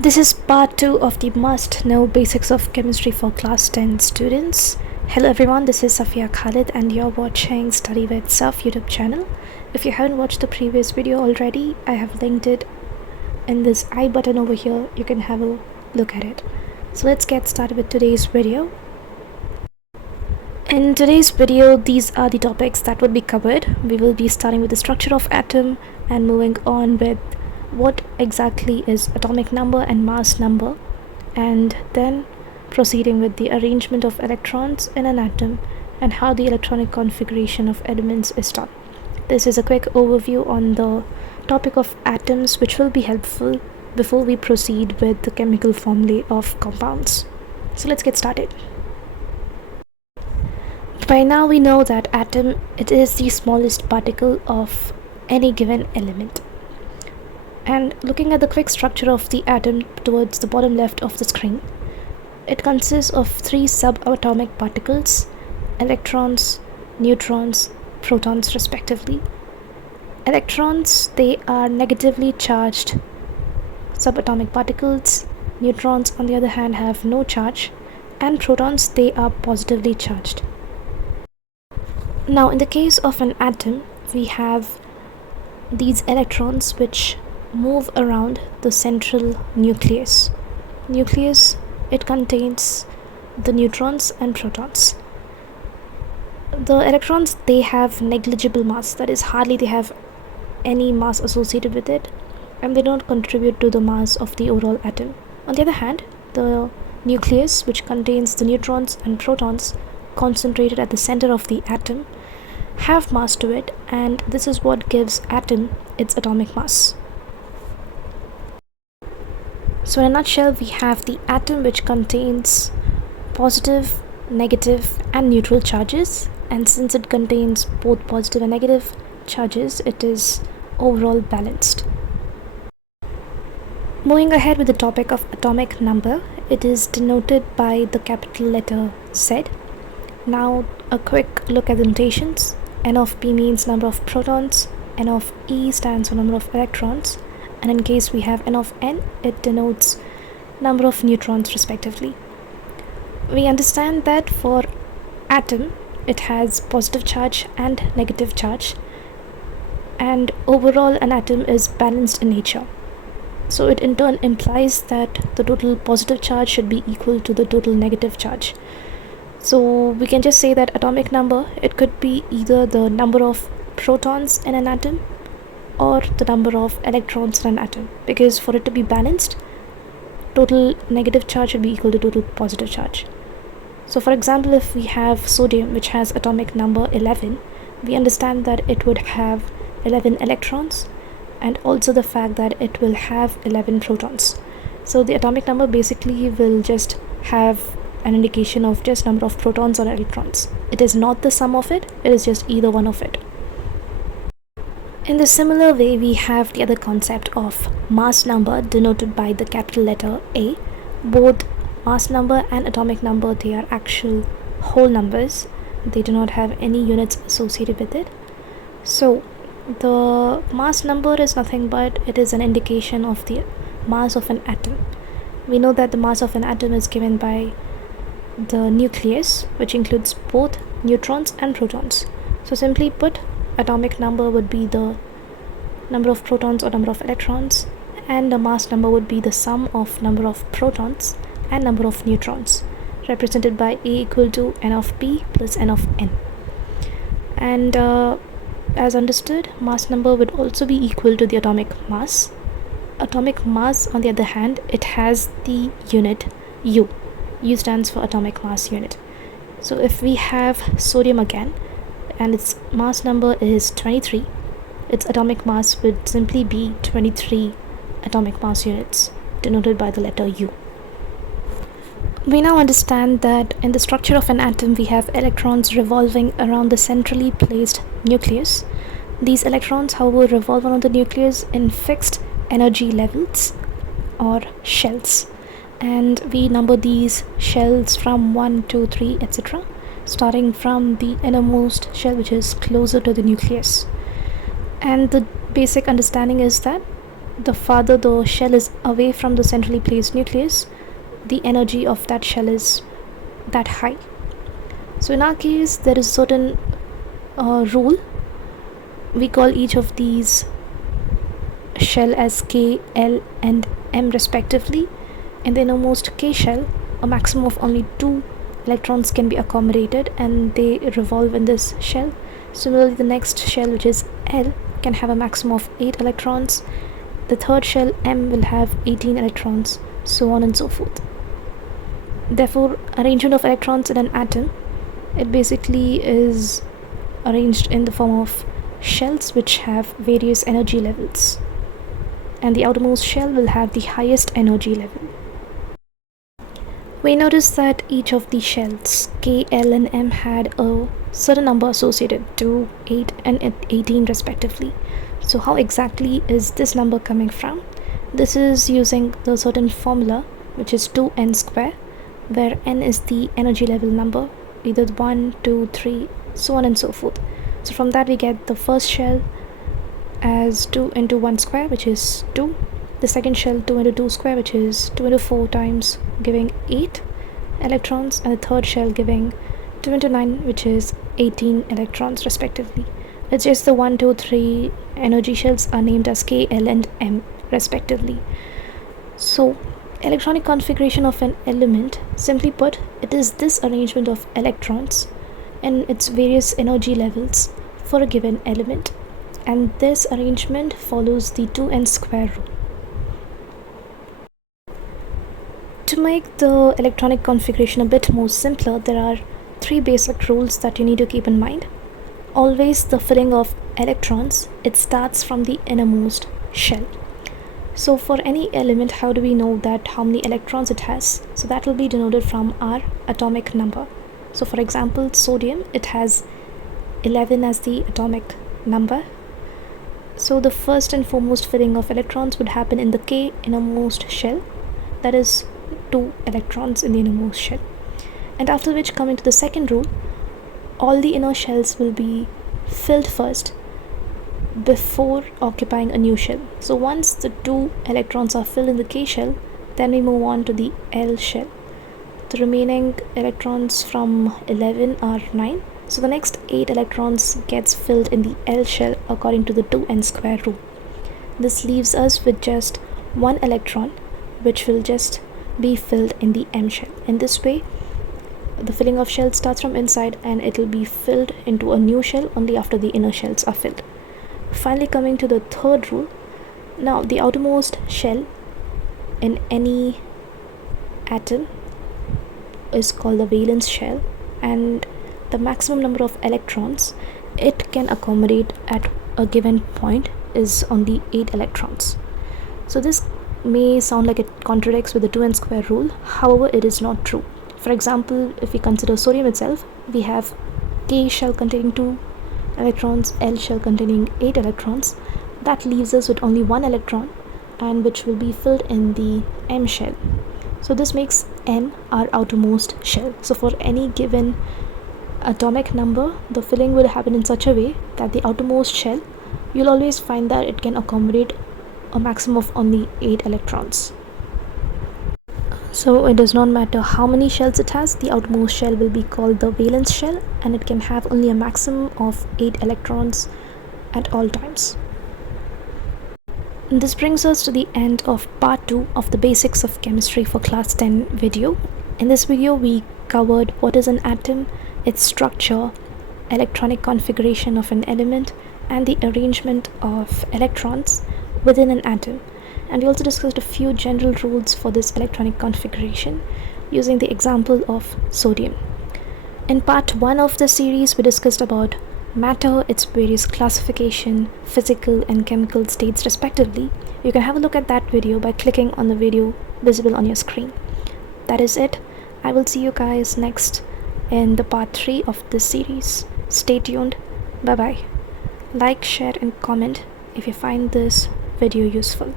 This is part 2 of the must know basics of chemistry for class 10 students. Hello everyone, this is Safia Khalid and you're watching Study with Saf YouTube channel. If you haven't watched the previous video already, I have linked it in this I button over here. You can have a look at it. So let's get started with today's video. In today's video, these are the topics that would be covered. We will be starting with the structure of atom and moving on with what exactly is atomic number and mass number, and then proceeding with the arrangement of electrons in an atom and how the electronic configuration of elements is done. This is a quick overview on the topic of atoms, which will be helpful before we proceed with the chemical formulae of compounds. So let's get started. By now we know that atom, it is the smallest particle of any given element. And looking at the quick structure of the atom towards the bottom left of the screen, it consists of 3 subatomic particles: electrons, neutrons, protons respectively. Electrons, they are negatively charged subatomic particles. Neutrons, on the other hand, have no charge, and protons, they are positively charged. Now in the case of an atom, we have these electrons which move around the central nucleus. It contains the neutrons and protons. The electrons, they have negligible mass, that is, hardly they have any mass associated with it, and they don't contribute to the mass of the overall atom. On the other hand, the nucleus, which contains the neutrons and protons concentrated at the center of the atom, have mass to it, and this is what gives atom its atomic mass. So in a nutshell, we have the atom, which contains positive, negative and neutral charges, and since it contains both positive and negative charges, it is overall balanced. Moving ahead with the topic of atomic number, it is denoted by the capital letter Z. Now a quick look at the notations. N of P means number of protons, N of E stands for number of electrons, and in case we have N of N, it denotes number of neutrons respectively. We understand that for atom, it has positive charge and negative charge, and overall an atom is balanced in nature. So it in turn implies that the total positive charge should be equal to the total negative charge. So we can just say that atomic number, it could be either the number of protons in an atom or the number of electrons in an atom, because for it to be balanced, total negative charge should be equal to total positive charge. So for example, if we have sodium, which has atomic number 11, we understand that it would have 11 electrons, and also the fact that it will have 11 protons. So the atomic number basically will just have an indication of just number of protons or electrons. It is not the sum of it, it is just either one of it. In the similar way, we have the other concept of mass number denoted by the capital letter A. Both mass number and atomic number, they are actual whole numbers. They do not have any units associated with it. So the mass number is nothing but it is an indication of the mass of an atom. We know that the mass of an atom is given by the nucleus, which includes both neutrons and protons. So simply put, atomic number would be the number of protons or number of electrons, and the mass number would be the sum of number of protons and number of neutrons, represented by A equal to N of P plus N of N. And as understood, mass number would also be equal to the atomic mass. Atomic mass, on the other hand, it has the unit U. U stands for atomic mass unit. So if we have sodium again, and its mass number is 23, its atomic mass would simply be 23 atomic mass units, denoted by the letter U. We now understand that in the structure of an atom, we have electrons revolving around the centrally placed nucleus. These electrons, however, revolve around the nucleus in fixed energy levels or shells, and we number these shells from 1, 2, 3, etc., starting from the innermost shell, which is closer to the nucleus. And the basic understanding is that the farther the shell is away from the centrally placed nucleus, the energy of that shell is that high. So in our case, there is certain rule. We call each of these shell as K, L and M respectively. In the innermost K shell, a maximum of only 2 electrons can be accommodated and they revolve in this shell. Similarly, the next shell, which is L, can have a maximum of 8 electrons. The third shell, M, will have 18 electrons, so on and so forth. Therefore, arrangement of electrons in an atom, it basically is arranged in the form of shells which have various energy levels, and the outermost shell will have the highest energy level. We notice that each of the shells, K, L and M, had a certain number associated, 2, 8 and 18 respectively. So how exactly is this number coming from? This is using the certain formula, which is 2n square, where n is the energy level number, either 1, 2, 3, so on and so forth. So from that we get the first shell as 2 into 1 square, which is 2. The second shell 2 into 2 square, which is 2 into 4 times, giving 8 electrons, and the third shell giving 2 into 9, which is 18 electrons respectively. It's just the 1, 2, 3 energy shells are named as K, L and M respectively. So electronic configuration of an element, simply put, it is this arrangement of electrons and its various energy levels for a given element, and this arrangement follows the 2n square rule. To make the electronic configuration a bit more simpler, there are 3 basic rules that you need to keep in mind. Always the filling of electrons, it starts from the innermost shell. So for any element, how do we know that how many electrons it has? So that will be denoted from our atomic number. So for example, sodium, it has 11 as the atomic number. So the first and foremost filling of electrons would happen in the K innermost shell, that is 2 electrons in the innermost shell. And after which, coming to the second rule, all the inner shells will be filled first before occupying a new shell. So once the 2 electrons are filled in the K shell, then we move on to the L shell. The remaining electrons from 11 are 9. So the next 8 electrons gets filled in the L shell according to the 2n square rule. This leaves us with just 1 electron, which will just be filled in the M shell. In this way, the filling of shells starts from inside and it will be filled into a new shell only after the inner shells are filled. Finally, coming to the third rule, now the outermost shell in any atom is called the valence shell, and the maximum number of electrons it can accommodate at a given point is only 8 electrons. So this may sound like it contradicts with the 2n square rule, however it is not true. For example, if we consider sodium itself, we have K shell containing 2 electrons, L shell containing 8 electrons. That leaves us with only 1 electron, and which will be filled in the M shell. So this makes M our outermost shell. So for any given atomic number, the filling will happen in such a way that the outermost shell, you'll always find that it can accommodate a maximum of only 8 electrons. So it does not matter how many shells it has, the outermost shell will be called the valence shell, and it can have only a maximum of 8 electrons at all times. And this brings us to the end of part 2 of the basics of chemistry for class 10 video. In this video we covered what is an atom, its structure, electronic configuration of an element, and the arrangement of electrons within an atom. And we also discussed a few general rules for this electronic configuration using the example of sodium. In part 1 of the series, we discussed about matter, its various classification, physical and chemical states respectively. You can have a look at that video by clicking on the video visible on your screen. That is it. I will see you guys next in the part 3 of this series. Stay tuned. Bye bye. Like, share and comment if you find this video useful.